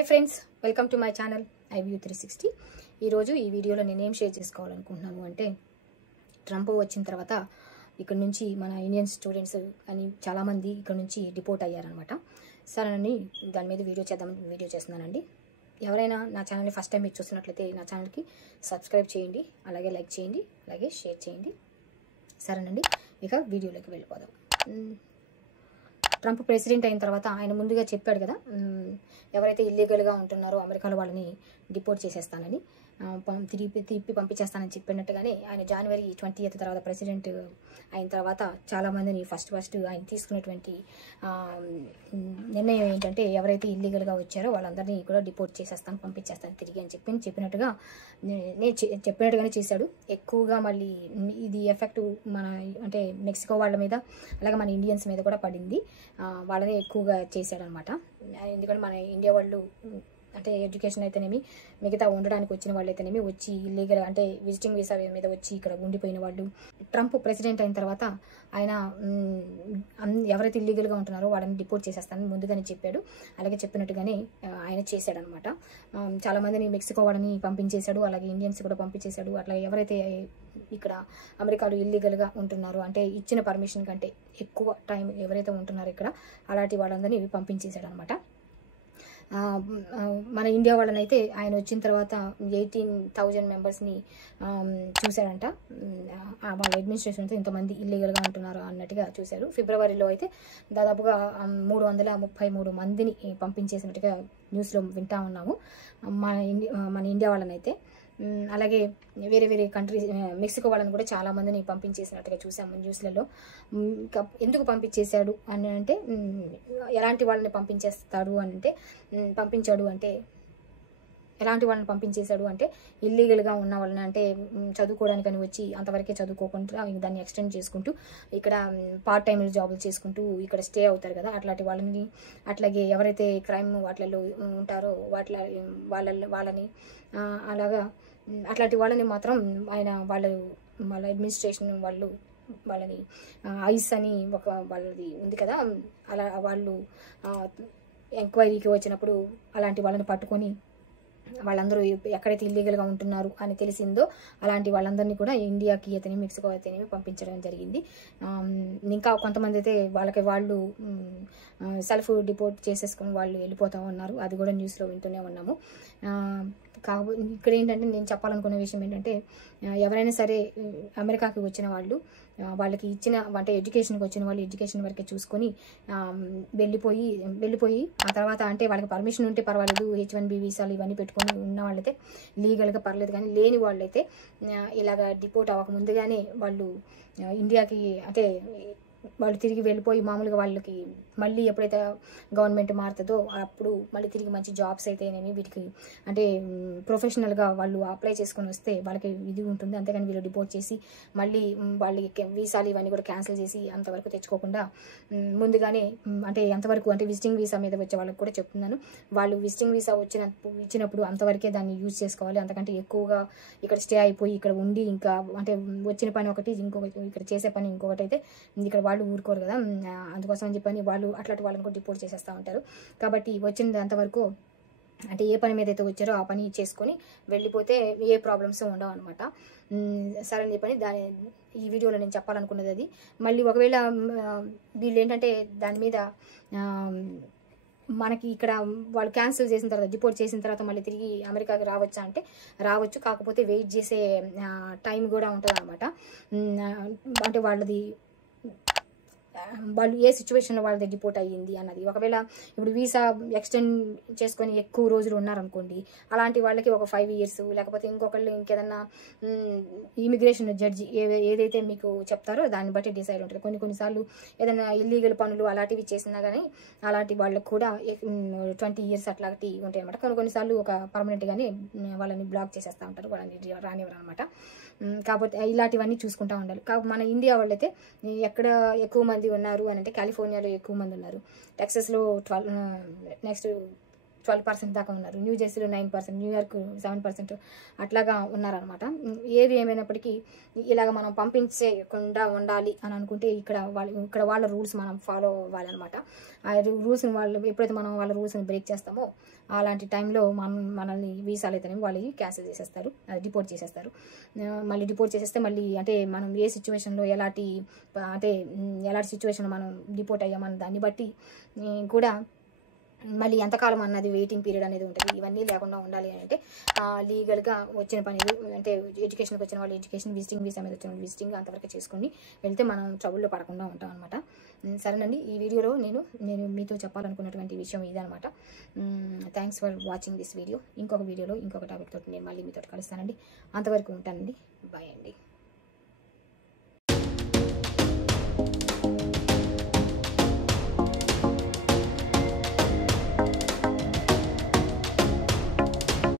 Hi friends, welcome to my channel iView 360. ఈరోజు ఈ వీడియోలో నేనేం షేర్ చేసుకోవాలనుకుంటున్నాను అంటే, ట్రంప్ వచ్చిన తర్వాత ఇక్కడ నుంచి మన ఇండియన్ స్టూడెంట్స్ అని చాలామంది ఇక్కడ నుంచి డిపోర్ట్ అయ్యారనమాట. సరేనని దాని మీద వీడియో చేస్తున్నానండి. ఎవరైనా నా ఛానల్ని ఫస్ట్ టైం మీరు చూస్తున్నట్లయితే నా ఛానల్కి సబ్స్క్రైబ్ చేయండి, అలాగే లైక్ చేయండి, అలాగే షేర్ చేయండి. సరేనండి, ఇక వీడియోలోకి వెళ్ళిపోదాం. ట్రంప్ ప్రెసిడెంట్ అయిన తర్వాత ఆయన ముందుగా చెప్పాడు కదా, ఎవరైతే ఇల్లీగల్గా ఉంటున్నారో అమెరికాలో వాళ్ళని డిపోర్ట్ చేసేస్తానని, తిప్పి పంపించేస్తానని చెప్పినట్టుగానే ఆయన జనవరి 20th తర్వాత ప్రెసిడెంట్ అయిన తర్వాత చాలామందిని ఫస్ట్ ఆయన తీసుకున్నటువంటి నిర్ణయం ఏంటంటే, ఎవరైతే ఇల్లీగల్గా వచ్చారో వాళ్ళందరినీ కూడా డిపోర్ట్ చేసేస్తాను, పంపించేస్తాను తిరిగి అని చెప్పినట్టుగానే చేశాడు. ఎక్కువగా మళ్ళీ ఇది ఎఫెక్ట్ మన అంటే మెక్సికో వాళ్ళ మీద, అలాగే మన ఇండియన్స్ మీద కూడా పడింది. వాళ్ళని ఎక్కువగా చేశాడనమాట. ఎందుకంటే మన ఇండియా వాళ్ళు అంటే ఎడ్యుకేషన్ అయితేనేమి, మిగతా ఉండడానికి వచ్చిన వాళ్ళు అయితేనేమి వచ్చి ఇల్లీగల్ అంటే విజిటింగ్ వీసా మీద వచ్చి ఇక్కడ ఉండిపోయిన వాళ్ళు. ట్రంప్ ప్రెసిడెంట్ అయిన తర్వాత ఆయన ఎవరైతే ఇల్లీగల్గా ఉంటున్నారో వాళ్ళని డిపోర్ట్ చేసేస్తానని ముందుగానే చెప్పాడు. అలాగే చెప్పినట్టుగానే ఆయన చేశాడనమాట. చాలామందిని మెక్సికో వాళ్ళని పంపించేశాడు, అలాగే ఇండియన్స్ కూడా పంపించేశాడు. అట్లా ఎవరైతే ఇక్కడ అమెరికాలో ఇల్లీగల్గా ఉంటున్నారో అంటే ఇచ్చిన పర్మిషన్ కంటే ఎక్కువ టైం ఎవరైతే ఉంటున్నారో ఇక్కడ, అలాంటి వాళ్ళందరినీ పంపించేశాడు అనమాట. మన ఇండియా వాళ్ళనైతే ఆయన వచ్చిన తర్వాత 18,000 మెంబర్స్ని చూశాడంట. వాళ్ళ అడ్మినిస్ట్రేషన్ అయితే ఇంతమంది ఇల్లీగల్గా ఉంటున్నారు అన్నట్టుగా చూశారు. ఫిబ్రవరిలో అయితే దాదాపుగా 333 మందిని పంపించేసినట్టుగా న్యూస్లో వింటా ఉన్నాము మన ఇండియా వాళ్ళనైతే. అలాగే వేరే కంట్రీస్ మెక్సికో వాళ్ళని కూడా చాలామందిని పంపించేసినట్టుగా చూసాము న్యూస్లలో. ఎందుకు పంపించేశాడు అని అంటే, ఎలాంటి వాళ్ళని పంపించాడు అంటే ఇల్లీగల్గా ఉన్న వాళ్ళని, అంటే చదువుకోవడానికని వచ్చి అంతవరకే చదువుకోకుండా దాన్ని ఎక్స్టెండ్ చేసుకుంటూ ఇక్కడ పార్ట్ టైం జాబులు చేసుకుంటూ ఇక్కడ స్టే అవుతారు కదా, అట్లాంటి వాళ్ళని, అట్లాగే ఎవరైతే క్రైమ్ వాటిలలో ఉంటారో వాళ్ళని అలాగా అట్లాంటి వాళ్ళని మాత్రం ఆయన వాళ్ళ అడ్మినిస్ట్రేషన్ వాళ్ళని ఐస్ అని వాళ్ళది ఉంది కదా, అలా వాళ్ళు ఎంక్వైరీకి వచ్చినప్పుడు అలాంటి వాళ్ళని పట్టుకొని వాళ్ళందరూ ఎక్కడైతే ఇల్లీగల్గా ఉంటున్నారు అని తెలిసిందో అలాంటి వాళ్ళందరినీ కూడా ఇండియాకి అయితేనేమి మెక్సికో అయితేనేమి పంపించడం జరిగింది. ఇంకా కొంతమంది అయితే వాళ్ళు సెల్ఫ్ డిపోర్ట్ చేసేసుకొని వాళ్ళు వెళ్ళిపోతూ ఉన్నారు. అది కూడా న్యూస్లో వింటూనే ఉన్నాము. కాకపోతే ఇక్కడ ఏంటంటే నేను చెప్పాలనుకున్న విషయం ఏంటంటే, ఎవరైనా సరే అమెరికాకి వచ్చిన వాళ్ళు వాళ్ళకి ఇచ్చిన అంటే ఎడ్యుకేషన్కి వచ్చిన వాళ్ళు ఎడ్యుకేషన్ వరకే చూసుకొని వెళ్ళిపోయి ఆ తర్వాత అంటే వాళ్ళకి పర్మిషన్ ఉంటే పర్వాలేదు, H1B వీసాలు ఇవన్నీ పెట్టుకొని ఉన్న వాళ్ళైతే లీగల్గా పర్లేదు. కానీ లేని వాళ్ళైతే ఇలాగ డిపోర్ట్ అవ్వక ముందుగానే వాళ్ళు ఇండియాకి అంటే వాళ్ళు తిరిగి వెళ్ళిపోయి మామూలుగా వాళ్ళకి మళ్ళీ ఎప్పుడైతే గవర్నమెంట్ మారుతుందో అప్పుడు మళ్ళీ తిరిగి మంచి జాబ్స్ అయితేనేమి వీటికి అంటే ప్రొఫెషనల్గా వాళ్ళు అప్లై చేసుకొని వస్తే వాళ్ళకి ఇది ఉంటుంది. అంతేగాని వీళ్ళు డిపోర్ట్ చేసి మళ్ళీ వాళ్ళకి వీసాలు ఇవన్నీ కూడా క్యాన్సిల్ చేసి అంతవరకు తెచ్చుకోకుండా ముందుగానే అంటే ఎంతవరకు అంటే విజిటింగ్ వీసా మీద వచ్చే వాళ్ళకి కూడా చెప్తున్నాను, వాళ్ళు విజిటింగ్ వీసా ఇచ్చినప్పుడు అంతవరకే దాన్ని యూజ్ చేసుకోవాలి. అంతకంటే ఎక్కువగా ఇక్కడ స్టే అయిపోయి ఇక్కడ ఉండి ఇంకా అంటే వచ్చిన పని ఒకటి, ఇంకొకటి ఇక్కడ చేసే పని ఇంకొకటి అయితే ఇక్కడ వాళ్ళు ఊరుకోరు కదా, అందుకోసం అని చెప్పని వాళ్ళు అట్లాంటి వాళ్ళని కూడా డిపోర్ట్ చేసేస్తూ ఉంటారు. కాబట్టి వచ్చినది అంతవరకు అంటే ఏ పని మీద అయితే వచ్చారో ఆ పని చేసుకొని వెళ్ళిపోతే ఏ ప్రాబ్లమ్స్ ఉండవు అనమాట. సరే అని చెప్పని ఈ వీడియోలో నేను చెప్పాలనుకున్నది అది. మళ్ళీ ఒకవేళ వీళ్ళు ఏంటంటే దాని మీద మనకి ఇక్కడ వాళ్ళు క్యాన్సిల్ చేసిన తర్వాత డిపోర్ట్ చేసిన తర్వాత మళ్ళీ తిరిగి అమెరికాకి రావచ్చా అంటే రావచ్చు. కాకపోతే వెయిట్ చేసే టైం కూడా ఉంటుంది అనమాట. అంటే వాళ్ళు ఏ సిచ్యువేషన్లో వాళ్ళది డిపోర్ట్ అయ్యింది అన్నది. ఒకవేళ ఇప్పుడు వీసా ఎక్స్టెండ్ చేసుకొని ఎక్కువ రోజులు ఉన్నారనుకోండి, అలాంటి వాళ్ళకి ఒక 5 years, లేకపోతే ఇంకొకళ్ళు ఇంకేదన్నా ఇమిగ్రేషన్ జడ్జి ఏదైతే మీకు చెప్తారో దాన్ని బట్టి డిసైడ్ ఉంటుంది. కొన్నిసార్లు ఏదైనా ఇల్లీగల్ పనులు అలాంటివి చేసినా కానీ అలాంటి వాళ్ళకి కూడా 20 years అట్లాంటివి ఉంటాయి అనమాట. కొన్నిసార్లు ఒక పర్మనెంట్గానే వాళ్ళని బ్లాక్ చేసేస్తూ ఉంటారు, వాళ్ళని రానివ్వరు అనమాట. కాకపోతే ఇలాంటివన్నీ చూసుకుంటూ ఉండాలి. మన ఇండియా వాళ్ళైతే ఎక్కడ ఎక్కువ మంది ఉన్నారు అని అంటే కాలిఫోర్నియాలో ఎక్కువ మంది ఉన్నారు, టెక్సస్లో 12, నెక్స్ట్ 12% దాకా ఉన్నారు. న్యూ జెర్సీలో 9%, న్యూయార్క్ 7% అట్లాగా ఉన్నారనమాట. ఏది ఏమైనప్పటికీ ఇలాగ మనం పంపించకుండా ఉండాలి అని అనుకుంటే ఇక్కడ వాళ్ళ రూల్స్ మనం ఫాలో అవ్వాలన్నమాట. ఆ రూల్స్ని వాళ్ళు ఎప్పుడైతే మనం వాళ్ళ రూల్స్ని బ్రేక్ చేస్తామో అలాంటి టైంలో మనల్ని వీసాలు అయితేనేమి వాళ్ళు క్యాన్సిల్ చేసేస్తారు, డిపోర్ట్ చేసేస్తారు. మళ్ళీ డిపోర్ట్ చేసేస్తే మళ్ళీ అంటే మనం ఏ సిచ్యువేషన్లో ఎలాంటి సిచ్యువేషన్లో మనం డిపోర్ట్ అయ్యామన్న దాన్ని బట్టి కూడా మళ్ళీ ఎంతకాలం అన్నది వెయిటింగ్ పీరియడ్ అనేది ఉంటుంది. ఇవన్నీ లేకుండా ఉండాలి అంటే లీగల్గా వచ్చిన పనులు అంటే ఎడ్యుకేషన్కి వచ్చిన వాళ్ళు ఎడ్యుకేషన్, విజిటింగ్ వీసా మీద వచ్చిన వాళ్ళు విజిటింగ్ అంతవరకు చేసుకొని వెళ్తే మనం ట్రబుల్లో పడకుండా ఉంటాం అనమాట. సరేనండి, ఈ వీడియోలో నేను మీతో చెప్పాలనుకున్నటువంటి విషయం ఇదనమాట. Thanks for watching this video. ఇంకొక వీడియోలో ఇంకొక టాపిక్ తోటి నేను మళ్ళీ మీతో కలుస్తానండి. అంతవరకు ఉంటానండి. బాయ్ అండి.